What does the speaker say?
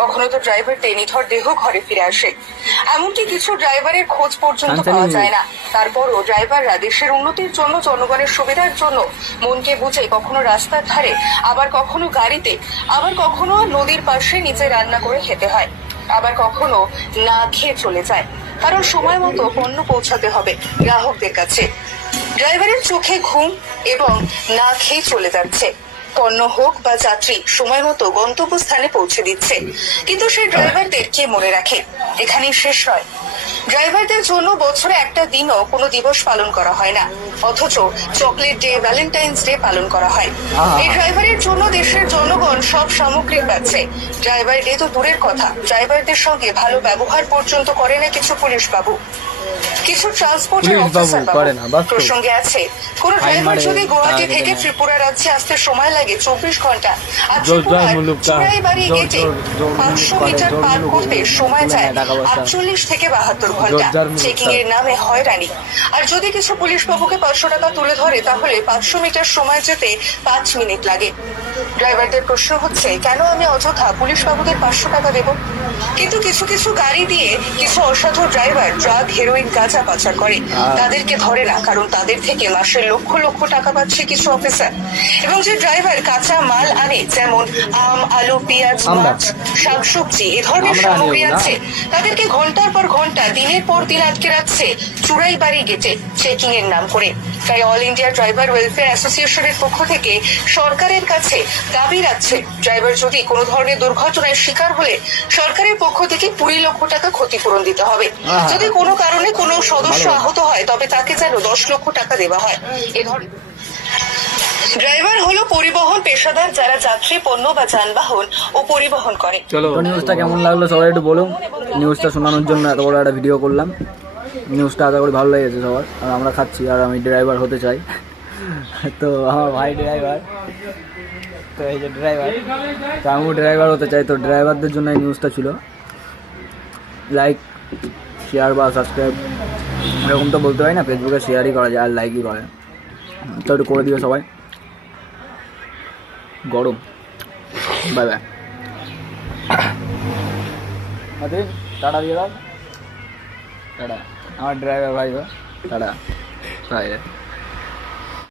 কখনো তো ড্রাইভারদের নিথর দেহ ঘরে ফিরে আসে। এমনকি কিছু ড্রাইভারের খোঁজ পর্যন্ত পাওয়া যায় না। তারপরও ড্রাইভাররা দেশের উন্নতির জন্য, জনগণের সুবিধার জন্য মনকে বুঝে কখনো রাস্তার ধারে, আবার কখনো গাড়িতে, আবার কখনো নদীর পাশে নিজে রান্না করে খেতে হয়, আবার কখনো না খেয়ে চলে যায়, কারণ সময় মতো পণ্য পৌঁছাতে হবে গ্রাহকদের কাছে। ড্রাইভারের চোখে ঘুম এবং না খেয়ে চলে যাচ্ছে, পণ্য হোক বা যাত্রী সময় মতো গন্তব্যস্থানে পৌঁছে দিচ্ছে, কিন্তু সেই ড্রাইভারদের কে মনে রাখে? এখানেই শেষ নয়। ড্রাইভারদের জন্য বছরে একটা দিনও কোনো দিবস পালন করা হয় না, অথচ চকলেট ডে, ভ্যালেন্টাইন্স ডে পালন করা হয়। এই ড্রাইভারের জন্য দেশের জনগণ সব সামগ্রী পাচ্ছে। ড্রাইভার ডে তো দূরের কথা, ড্রাইভারদের সঙ্গে ভালো ব্যবহার পর্যন্ত করে না কিছু পুলিশ বাবু, কিছু ট্রান্সপোর্টের অফিসার বাবু। প্রসঙ্গে আছে, কোন ড্রাইভার যদি গুয়াহাটি থেকে ত্রিপুরা রাজ্যে আসতে সময় লাগে 24 ঘন্টা, আর চুরাইবাড়ি গেটে 500 মিটার পার করতে সময় যায় 48 থেকে 72 ঘন্টা, চেকিং এর নামে হয়রানি। আর যদি কিছু পুলিশ বাবুকে 500 টাকা তুলে ধরে, তাহলে 500 মিটার সময় যেতে 5 মিনিট লাগে। ড্রাইভারদের প্রশ্ন হচ্ছে, কেন আমি অযথা পুলিশ বাবুদের 500 টাকা দেব? কিন্তু কিছু কিছু গাড়ি দিয়ে কিছু অসাধু ড্রাইভার ড্রাগ, হেরোইন, গাঁজা পাচার করে। তাদেরকে ধরে না, কারণ তাদের থেকে মাসে লক্ষ লক্ষ টাকা পাচ্ছে কিছু অফিসার। এবং যে ড্রাইভার কাঁচা মাল আনে, যেমন আম, আলু, পেঁয়াজ, মাছ, শাকসবজি, এ ধরনের সামগ্রী আছে, তাদেরকে ঘন্টার পর ঘন্টা, দিনের পর দিন আটকে রাখছে চুরাইবাড়ি গেটে চেকিং এর নাম করে। তাই অল ইন্ডিয়া ড্রাইভার ওয়েলফেয়ার অ্যাসোসিয়েশনের পক্ষ থেকে সরকারের কাছে দাবি রাখছে, ড্রাইভার যদি কোনো ধরনের দুর্ঘটনায় শিকার হলে সরকারের পক্ষ থেকে 20 লক্ষ টাকা ক্ষতিপূরণ দিতে হবে। যদি কোনো কারণে কোনো সদস্য আহত হয়, তবে তাকে যেন 10 লক্ষ টাকা দেওয়া হয়। এ ধরনের ড্রাইভার হলো পরিবহন পেশাদার, যারা যাত্রী, পণ্য বা যানবাহন ও পরিবহন করে। চলো, নিউজটা কেমন লাগলো সবাই একটু বলুন। নিউজটা শোনানোর জন্য এত বড় একটা ভিডিও করলাম। নিউজটা আশা করি ভালো লেগেছে সবার। আর আমরা খাচ্ছি, আর আমি ড্রাইভার হতে চাই। তো আমার ভাই ড্রাইভার, তো এই যে ড্রাইভার, তো আমিও ড্রাইভার হতে চাই। তো ড্রাইভারদের জন্য এই নিউজটা ছিল। লাইক, শেয়ার বা সাবস্ক্রাইব এরকম তো বলতে হয় না, ফেসবুকে শেয়ারই করা যায় আর লাইকই করে, তো একটু করে দিও সবাই। গরম। Bye bye. টাটা দিয়ে দাও। টাটা আমার ড্রাইভার ভাই, টাটা বাই।